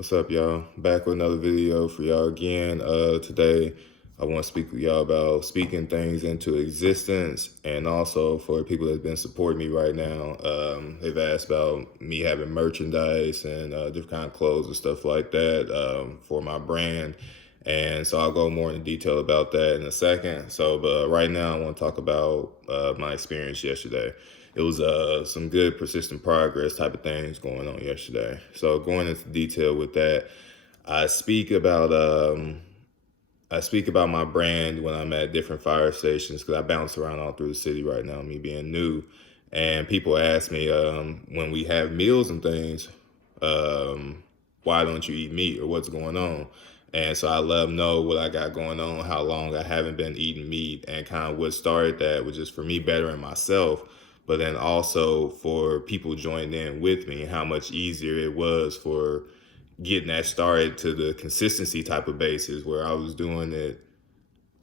What's up, y'all? Back with another video for y'all again. Today, I want to speak with y'all about speaking things into existence, and also for people that's been supporting me right now. They've asked about me having merchandise and different kind of clothes and stuff like that for my brand. And so I'll go more into detail about that in a second. So, but right now, I want to talk about my experience yesterday. It was some good persistent progress type of things going on yesterday. So going into detail with that, I speak about I speak about my brand when I'm at different fire stations because I bounce around all through the city right now, me being new. And people ask me when we have meals and things, why don't you eat meat or what's going on? And so I let them know what I got going on, how long I haven't been eating meat, and kind of what started that, which is for me bettering myself, but then also for people joining in with me, how much easier it was for getting that started to the consistency type of basis where I was doing it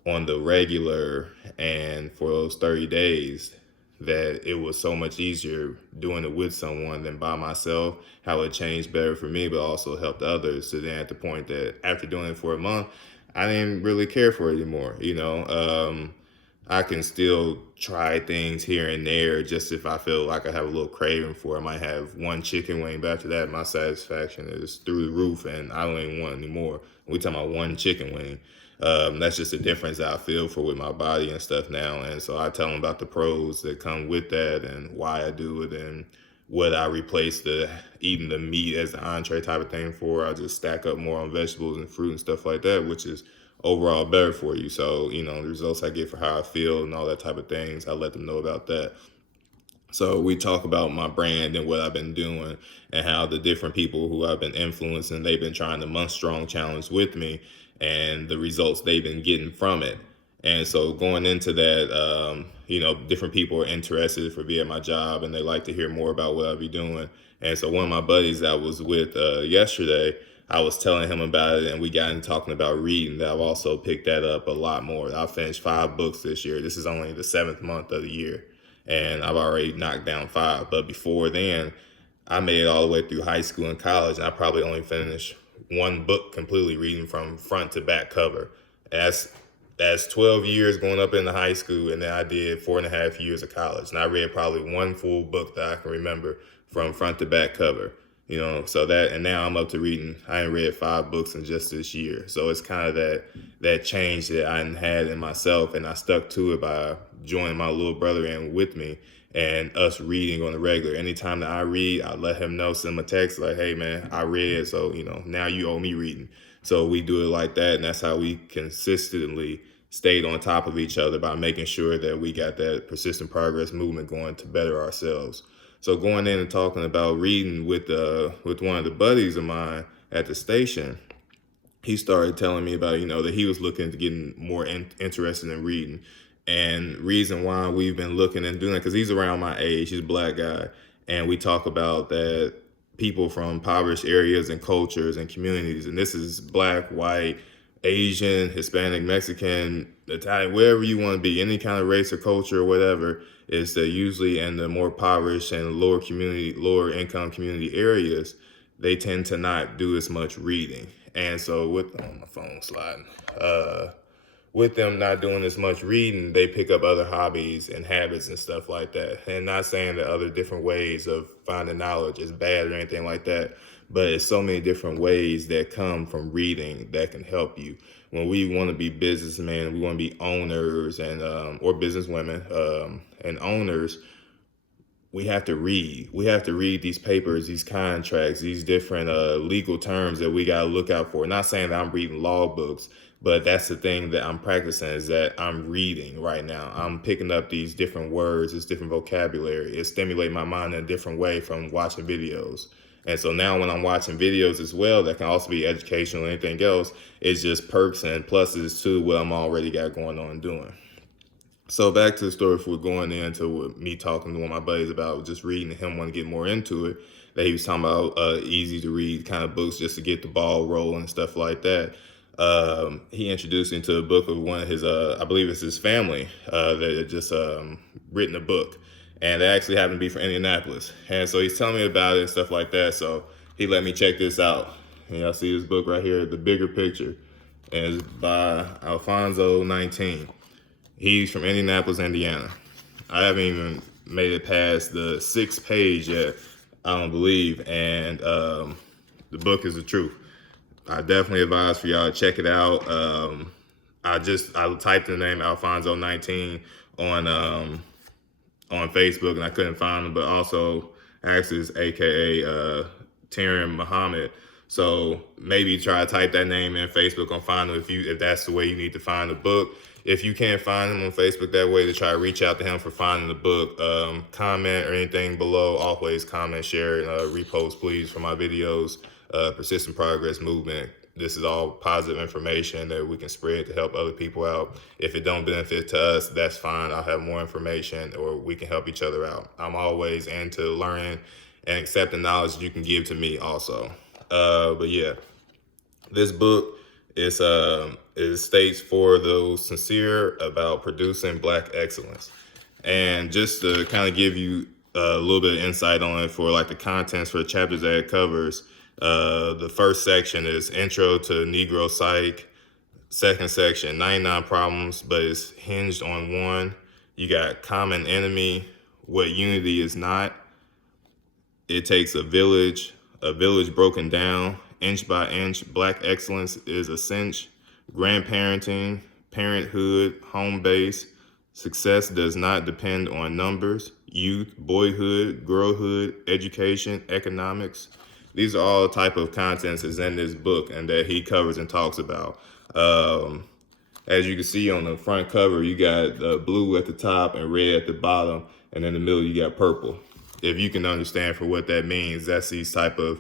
on the regular and for those 30 days that it was so much easier doing it with someone than by myself, how it changed better for me, but also helped others. So then at the point that after doing it for a month, I didn't really care for it anymore. I can still try things here and there just if I feel like I have a little craving for it. I might have one chicken wing, but after that, my satisfaction is through the roof and I don't even want any more. We talking about one chicken wing. That's just a difference that I feel for with my body and stuff now. And so I tell them about the pros that come with that and why I do it and what I replace the eating the meat as the entree type of thing for. I just stack up more on vegetables and fruit and stuff like that, which is overall better for you. So, the results I get for how I feel and all that type of things, I let them know about that. So we talk about my brand and what I've been doing and how the different people who I've been influencing, they've been trying the month strong challenge with me and the results they've been getting from it. And so going into that, different people are interested for me at my job and they like to hear more about what I'll be doing. And so one of my buddies I was with yesterday, I was telling him about it and we got into talking about reading. That I've also picked that up a lot more. I've finished 5 books this year. This is only the 7th month of the year and I've already knocked down 5. But before then, I made it all the way through high school and college, and I probably only finished one book completely reading from front to back cover. That's 12 years going up into high school, and then I did 4.5 years of college, and I read probably one full book that I can remember from front to back cover. So that, and now I'm up to reading. I ain't read 5 books in just this year, so it's kind of that change that I had in myself, and I stuck to it by joining my little brother in with me and us reading on the regular. Anytime that I read, I let him know, send him a text like, "Hey man, I read, so now you owe me reading." So we do it like that, and that's how we consistently stayed on top of each other by making sure that we got that persistent progress movement going to better ourselves. So going in and talking about reading with one of the buddies of mine at the station, he started telling me about that he was looking to getting more interested in reading, and reason why we've been looking and doing it because he's around my age, he's a black guy, and we talk about that people from impoverished areas and cultures and communities, and this is black, white, Asian, Hispanic, Mexican, Italian, wherever you want to be, any kind of race or culture or whatever, is that usually in the more impoverished and lower income community areas, they tend to not do as much reading. And so my phone sliding, with them not doing as much reading, they pick up other hobbies and habits and stuff like that. And not saying that other different ways of finding knowledge is bad or anything like that, but it's so many different ways that come from reading that can help you. When we want to be businessmen, we want to be owners and or businesswomen and owners, we have to read. We have to read these papers, these contracts, these different legal terms that we got to look out for. Not saying that I'm reading law books, but that's the thing that I'm practicing is that I'm reading right now. I'm picking up these different words, this different vocabulary. It stimulates my mind in a different way from watching videos. And so now when I'm watching videos as well, that can also be educational or anything else, it's just perks and pluses to what I'm already got going on and doing. So back to the story, if we're going into me talking to one of my buddies about just reading and him wanting to get more into it, that he was talking about easy to read kind of books just to get the ball rolling and stuff like that. He introduced me to a book of one of his, I believe it's his family, that had just written a book. And it actually happened to be from Indianapolis. And so he's telling me about it and stuff like that. So he let me check this out. And y'all see this book right here, The Bigger Picture. And it's by Alfonso 19. He's from Indianapolis, Indiana. I haven't even made it past the 6th page yet, I don't believe. And the book is the truth. I definitely advise for y'all to check it out. I typed the name Alfonso 19 on Facebook and I couldn't find him, but also Axis, aka Tyrion Muhammad. So maybe try to type that name in Facebook and find him if that's the way you need to find the book. If you can't find him on Facebook that way, to try to reach out to him for finding the book. Comment or anything below. Always comment, share, and repost, please, for my videos. Persistent Progress Movement. This is all positive information that we can spread to help other people out. If it don't benefit to us, that's fine. I'll have more information or we can help each other out. I'm always into learning and accepting knowledge that you can give to me also. But yeah, this book it states for those sincere about producing Black excellence. And just to kind of give you a little bit of insight on it for like the contents for the chapters that it covers, the first section is Intro to Negro Psych. Second section, 99 Problems, but it's hinged on one. You got Common Enemy, What Unity Is Not. It Takes a Village Broken Down, Inch by Inch, Black Excellence is a Cinch, Grandparenting, Parenthood, Home Base, Success Does Not Depend on Numbers, Youth, Boyhood, Girlhood, Education, Economics. These are all type of contents that's in this book and that he covers and talks about. As you can see on the front cover, you got blue at the top and red at the bottom, and in the middle you got purple. If you can understand for what that means, that's these type of,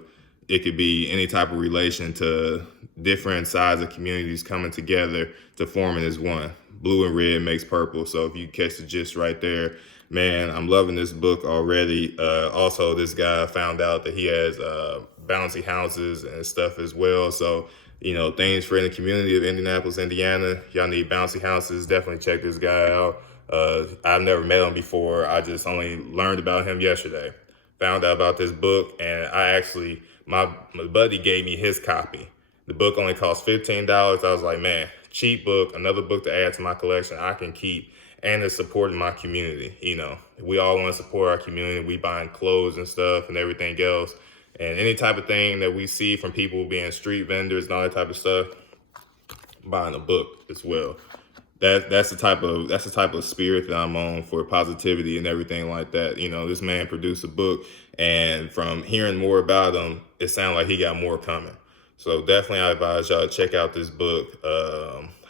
it could be any type of relation to different sides of communities coming together to forming as one. Blue and red makes purple. So if you catch the gist right there, man, I'm loving this book already. Also, this guy found out that he has bouncy houses and stuff as well. So, you know, things for in the community of Indianapolis, Indiana. Y'all need bouncy houses. Definitely check this guy out. I've never met him before. I just only learned about him yesterday. Found out about this book, and I actually, my buddy gave me his copy. The book only cost $15. I was like, man, cheap book, another book to add to my collection I can keep, and it's supporting my community. You know, we all want to support our community. We buying clothes and stuff and everything else. And any type of thing that we see from people being street vendors and all that type of stuff, buying a book as well. That's the type of spirit that I'm on for positivity and everything like that. You know, this man produced a book, and from hearing more about him, it sounded like he got more coming. So definitely I advise y'all to check out this book.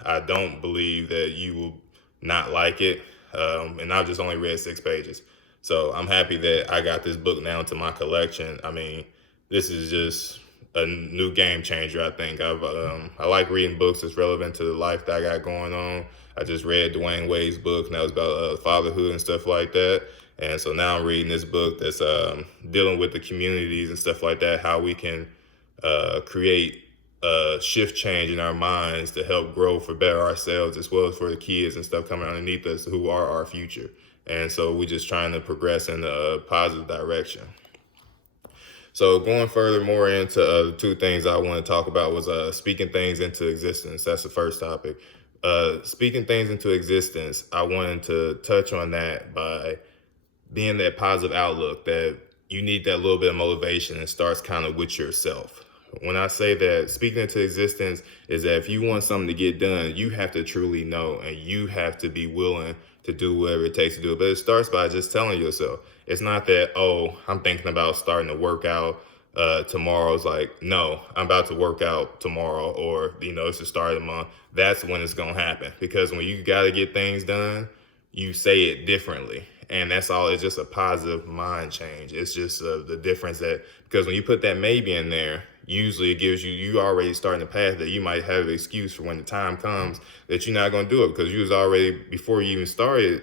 I don't believe that you will not like it. And I've just only read 6 pages. So I'm happy that I got this book now into my collection. I mean, this is just a new game changer, I think. I like reading books that's relevant to the life that I got going on. I just read Dwayne Wade's book, and that was about fatherhood and stuff like that. And so now I'm reading this book that's dealing with the communities and stuff like that, how we can create a shift change in our minds to help grow for better ourselves as well as for the kids and stuff coming underneath us who are our future. And so we're just trying to progress in a positive direction. So going further more into the 2 things I want to talk about was speaking things into existence. That's the first topic. Speaking things into existence, I wanted to touch on that by being that positive outlook, that you need that little bit of motivation and starts kind of with yourself. When I say that speaking into existence is that if you want something to get done, you have to truly know and you have to be willing to do whatever it takes to do it. But it starts by just telling yourself. It's not that, oh, I'm thinking about starting to work out tomorrow. It's like, no, I'm about to work out tomorrow, or, you know, it's the start of the month. That's when it's going to happen. Because when you got to get things done, you say it differently. And that's all. It's just a positive mind change. It's just the difference that, because when you put that maybe in there, usually it gives you already starting the path that you might have an excuse for when the time comes that you're not going to do it, because you was already, before you even started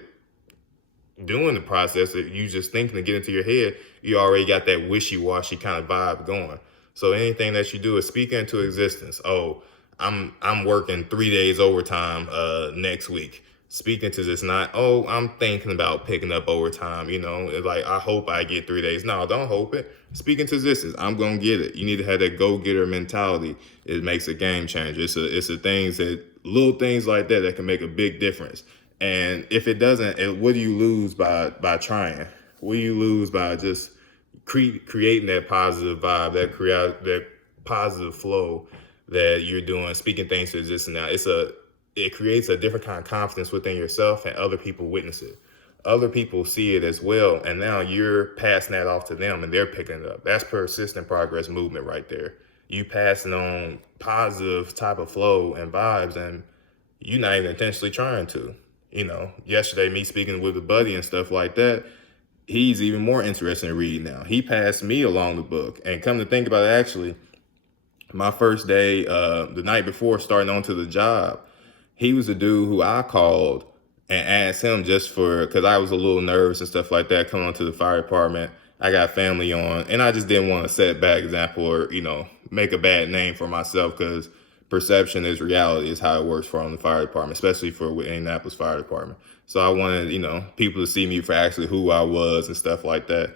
doing the process, that you just thinking to get into your head, you already got that wishy-washy kind of vibe going. So anything that you do is speak into existence. Oh, I'm working 3 days overtime next week. speaking to just not, oh, I'm thinking about picking up overtime, it's like, I hope I get 3 days. No, don't hope it. Speaking to existence, I'm gonna get it. You need to have that go-getter mentality. It makes a game changer. It's a things that, little things like that, that can make a big difference. And if it doesn't, what do you lose by trying? What do you lose by just creating that positive vibe, that positive flow that you're doing, speaking things to existence? Now, it creates a different kind of confidence within yourself, and other people witness it. Other people see it as well, and now you're passing that off to them, and they're picking it up. That's persistent progress movement right there. You passing on positive type of flow and vibes, and you're not even intentionally trying to. Yesterday, me speaking with a buddy and stuff like that, he's even more interested in reading now. He passed me along the book, and come to think about it, actually, my first day, the night before starting onto the job, he was a dude who I called and asked him just because I was a little nervous and stuff like that coming onto the fire department. I got family on, and I just didn't want to set a bad example or, make a bad name for myself, because perception is reality is how it works for the fire department, especially for Indianapolis Fire Department. So I wanted, people to see me for actually who I was and stuff like that.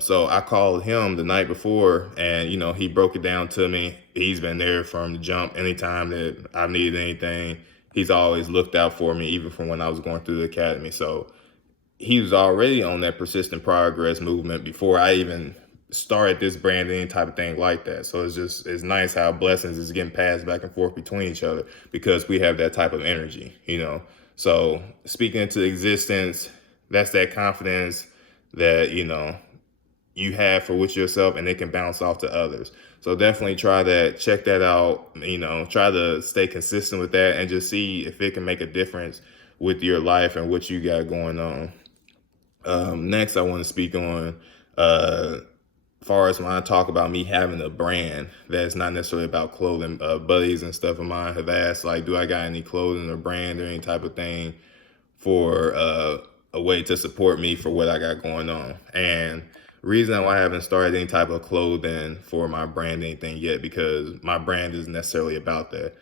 So I called him the night before, and he broke it down to me. He's been there from the jump. Anytime that I've needed anything, he's always looked out for me, even from when I was going through the academy. So he was already on that persistent progress movement before I even started this branding type of thing like that. So it's nice how blessings is getting passed back and forth between each other, because we have that type of energy. So speaking into existence, that's that confidence that you have for with yourself, and it can bounce off to others. So definitely try that, check that out, try to stay consistent with that, and just see if it can make a difference with your life and what you got going on. Next, I want to speak on far as when I talk about me having a brand that's not necessarily about clothing. Buddies and stuff of mine have asked, like, do I got any clothing or brand or any type of thing for a way to support me for what I got going on. And reason why I haven't started any type of clothing for my branding thing yet, because my brand isn't necessarily about that.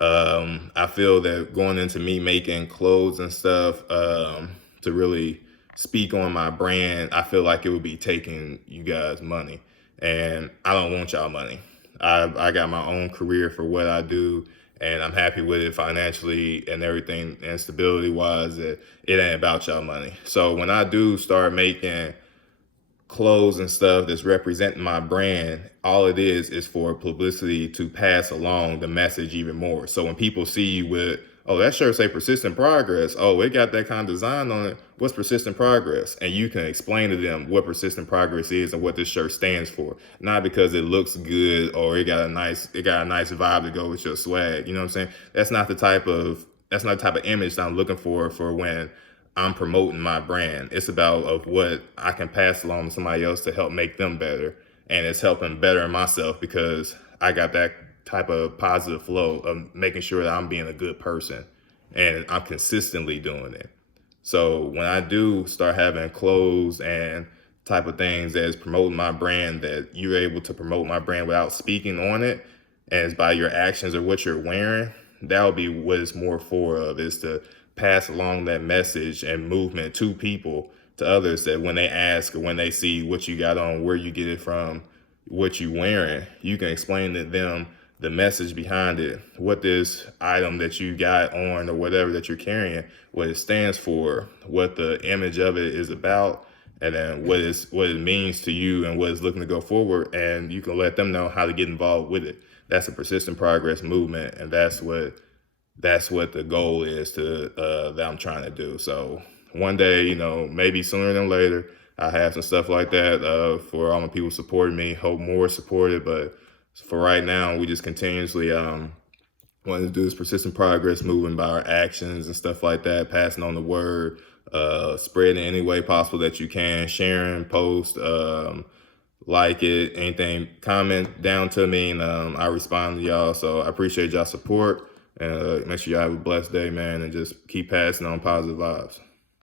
I feel that going into me making clothes and stuff to really speak on my brand, I feel like it would be taking you guys money, and I don't want y'all money. I got my own career for what I do, and I'm happy with it financially and everything, and stability wise, that it ain't about y'all money. So when I do start making clothes and stuff that's representing my brand, all it is for publicity to pass along the message even more. So when people see you with, oh, that shirt say persistent progress, oh, it got that kind of design on it, what's persistent progress? And you can explain to them what persistent progress is and what this shirt stands for. Not because it looks good or it got a nice vibe to go with your swag. You know what I'm saying? That's not the type of image that I'm looking for when I'm promoting my brand. It's about what I can pass along to somebody else to help make them better. And it's helping better myself, because I got that type of positive flow of making sure that I'm being a good person, and I'm consistently doing it. So when I do start having clothes and type of things that is promoting my brand, that you're able to promote my brand without speaking on it, and it's by your actions or what you're wearing, that'll be what it's more for of, is to pass along that message and movement to people, to others, that when they ask or when they see what you got on, where you get it from, what you wearing, you can explain to them the message behind it, what this item that you got on or whatever that you're carrying, what it stands for, what the image of it is about, and then what it means to you and what it's looking to go forward. And you can let them know how to get involved with it. That's a persistent progress movement, and that's what the goal is that I'm trying to do. So one day, maybe sooner than later, I have some stuff like that for all my people supporting me. Hope more supported, but for right now, we just continuously want to do this persistent progress movement by our actions and stuff like that, passing on the word, spreading any way possible that you can, sharing, post, like it, anything, comment down to me, and I respond to y'all. So I appreciate y'all support, and make sure y'all have a blessed day, man, and just keep passing on positive vibes.